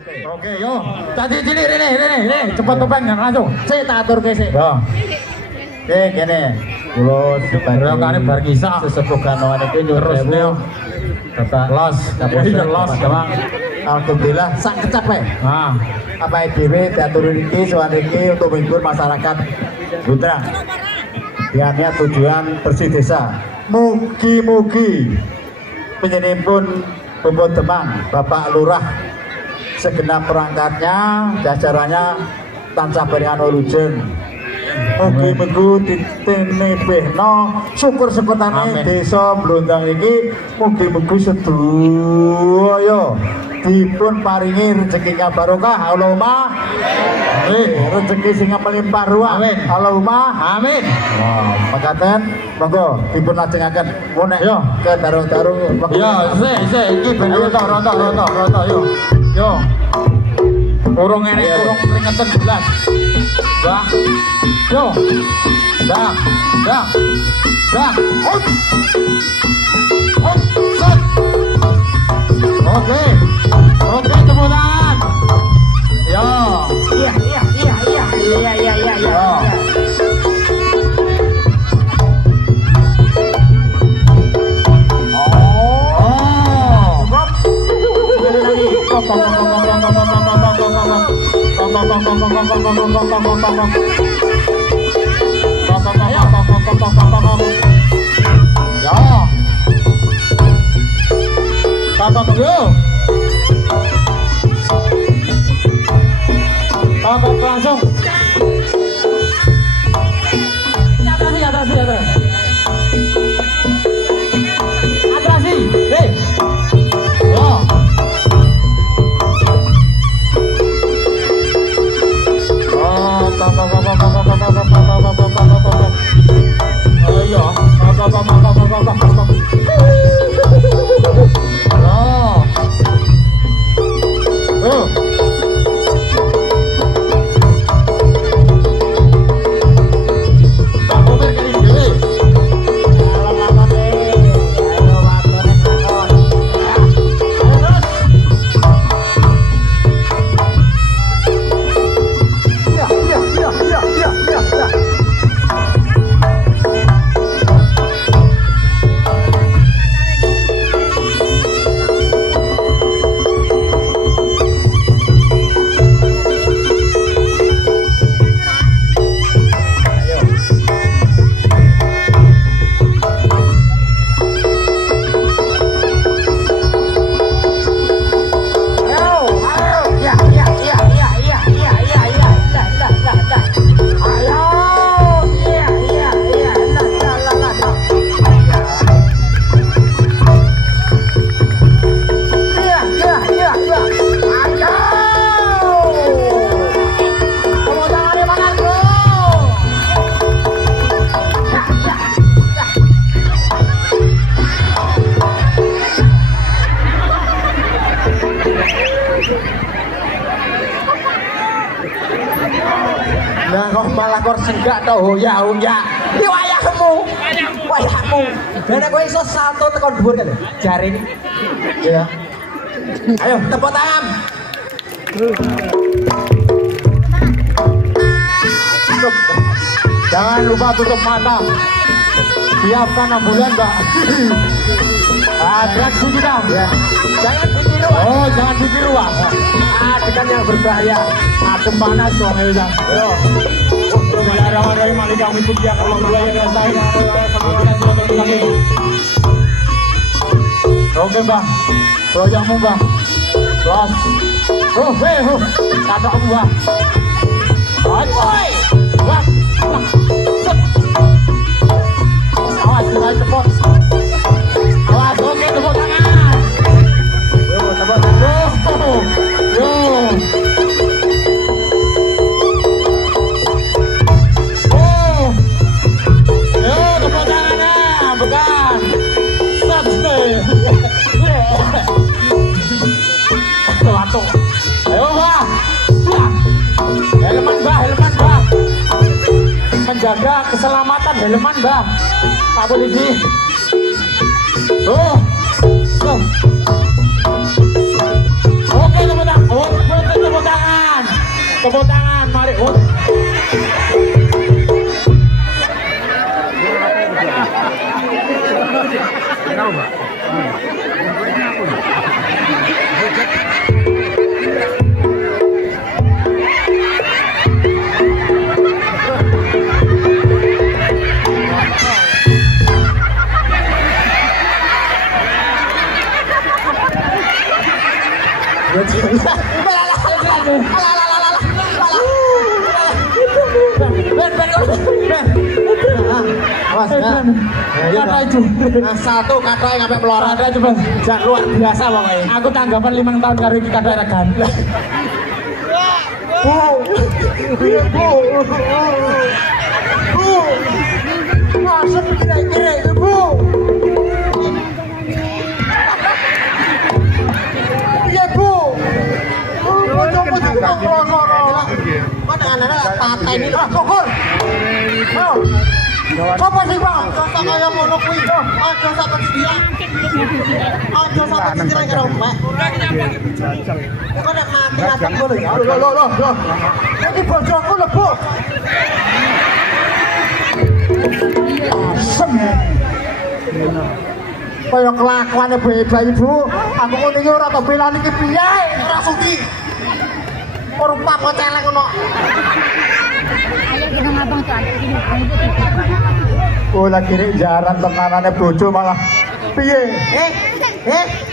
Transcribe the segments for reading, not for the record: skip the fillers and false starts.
Oke, yo. Tadi cilik rene, cepet topeng langsung. Saya tak aturke sik. Yo. Oke, gini. Kulo Berangkane bar kisah. sesepuh kanoan iki Terus nyuwun Bapak los. Iya los, Bang. Alhamdulillah sak kecape. Nah, Apa dhewe diatur iki soal iki untuk menghibur masyarakat Butrang. Dengan tujuan bersih desa. Mugi-mugi penyenipun Bumbu Demang, Bapak Lurah segenap perangkatnya, jajarannya tansah berikan urujeng. Mugi-mugi ditinebehno syukur-syukurane desa Blondang iki mugi-mugi sedaya dipun paringi rezekinya barokah. Allahumma amin. Rezeki sing melimpah ruah. Amin. Allahumma amin. wow, makaten monggo dipun lajengaken monek Yo. ke darung-darung. Yo, se iki ben roto yo. Yo. Urung peringatan jelas. Bah. Yo. Dah. Hop. Set. Oke, tepuk tangan. Yo. Iya. Yo. Langsung. Atrasi. Hei. Yo. Lah kok malah kor senggak to hoya. Iki wayahmu. Dan kowe iso salto tekan dhuwur kan jare ini. Ya. Ayo tepuk tangan. Jangan lupa tutup mata. Siapkan ambulan, Mbak. Atraksi kita. Ya. Jangan ditiru. Oh, jangan ditiru, Pak. Adegan yang berbahaya. Adem panas soalnya udah. Yo. Bismillahirrahmanirrahim. Malika umikut ya kalau mulai rasain. Oke, Mbak. Proyekmu, Mbak. Los. Kata kamu, Mbak. Oi. Wah. Awas, mulai cepot. Awas, oke, tepuk tangan. Yo, tepuk tangan. Yo. Tepuk tangannya, bukan. Waduh. Ayo, Mbak. Helman, Mbak. Menjaga keselamatan helman, Mbak. Pak Polisi. Oke, teman-teman. Tepuk tangan, mari. Kata itu satu kata yang sampai melorot Kata coba. jangan luar biasa pokoknya. Aku tanggapan 5 tahun karo iki kata rekan. Bu, masa kira-kira itu bu? Iya bu. Pocong-pocong itu ngelosor. Mana anak-anak tata ini syukur. Coba sih bang, coba kayak ngono kuwi. Aja sampe dia. Aja sampe kira-kira mbak. Kok nek mati atap ngono ya. Loh. Iki bojoku lho, Bu. Asem. Kaya kelakuane bayi Bu. Aku ngene iki ora tau belani iki piye. Ora sudi. Rupa kok celeng ngono. Oh lagi nek jaran tenanane bojo malah piye?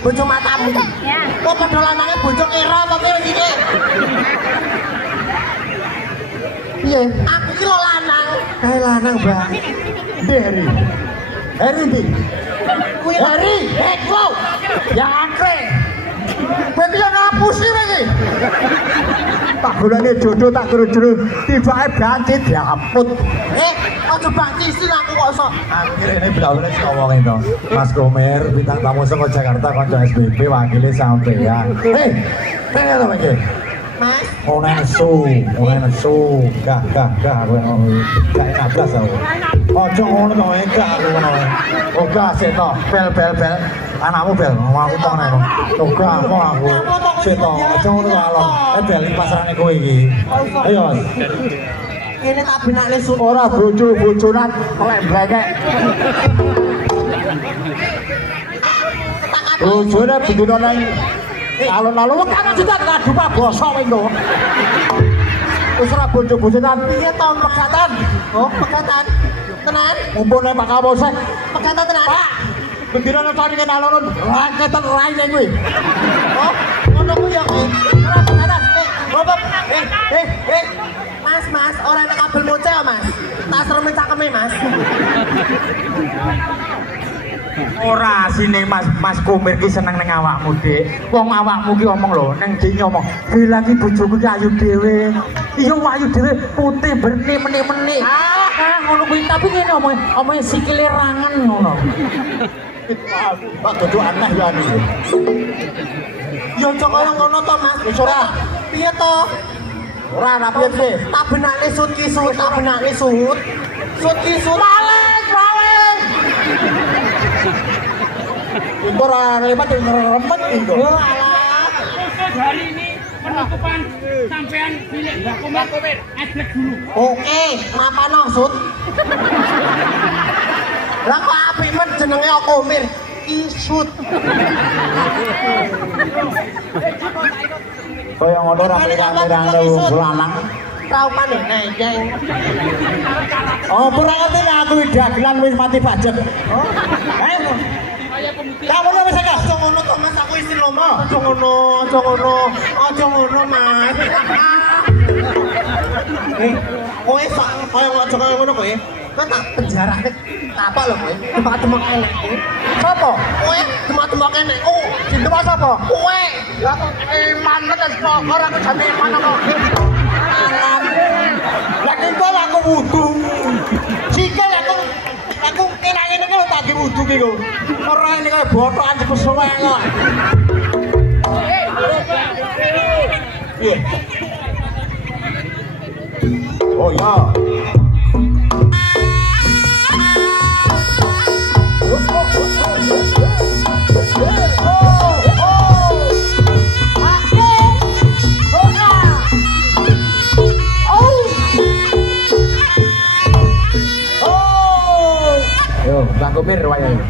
Bojo matamu. Kok padha lanange bojo era apa piye iki? Piye? Aku ki lho lanang. Kae lanang, Bang. Heri. Heri ndi? Kuwi Heri, wow. Yang angkre. Kowe iki ngapusi iki. Tak golane jodoh tak jero-jero tibake banci diaput. Aja bangki sing aku kok iso. Aku kira ini bener-bener ngomongin dong. Mas Gomer, bintang tamu saka Jakarta konco SBB wakile sampean. Hei, pengen apa iki? Mas, Onen su, gah kowe ngono. Gak nablas aku. Ojo ngono to, gak aku ngono. Oga seto, bel. Anakmu bel, mau aku tong nek. Oga mau aku. Seto, ojo ngono to alon. Bel pasarane kowe iki. Ayo. ini tak binakne sun. Ora bojo-bojonan kolek blekek. Bojone bendina nang alun-alun kan sudah ngadu Pak basa kowe lho. Wis ora bojo-bojonan piye to pegatan? Oh, pegatan. Tenan? Mumpune Pak Kapolsek. Pegatan tenan. Pak, bendina nang cari nang alun raketan raine kuwi. Oh, ngono kuwi ya kowe. Ora pegatan. Robot. Mas, ora nek kabel moce ya, Mas. Tak sereme cakeme, Mas. Ora sine Mas Komir ki seneng ning awakmu, Dik. Wong awakmu ki omong lho, ning Dik ngomong, "Bela ki bojoku ki ayu dhewe." Iya ayu dhewe, putih berni meni-meni. Ngono kuwi tapi ngene omong sikile rangen ngono. Pak dudu aneh ya iki. Yo cok kaya ngono to, Mas. Wis ora. Piye to? Ora ana piye. Tak benake sut ki sut, tak benake sut. Sut ki sut. Balik. Itu ora remet remet itu. Yo alah. Hari ini penutupan sampean milik Mbak Komir aslek dulu. Oke, mapano sut. Lah kok apik men jenenge Komir. Isut. Kaya ngono ora pirang-pirang wong lanang. Tau maneh nejeng. Oh, ora ngerti nek aku dagelan wis mati pajak. Oh. Ayo. Kamu wis akeh. Aja ngono to Mas, aku isi lomo. Aja ngono Mas. Kowe sak kaya aja kaya ngono kowe. Kowe tak penjarane. Apa lho kowe? Demak-demak enek kowe. Sopo? Kowe demak-demak enek. Oh, Sinten sapa? kowe. Lah kok iman nek ora aku jane iman kok. Lagi kok aku wudu. Sikil aku kenake ngene lho tak wudu ki kok. Ora ini kaya botokan sepesuwe kok. Iya. Oh ya. Gobir wayang.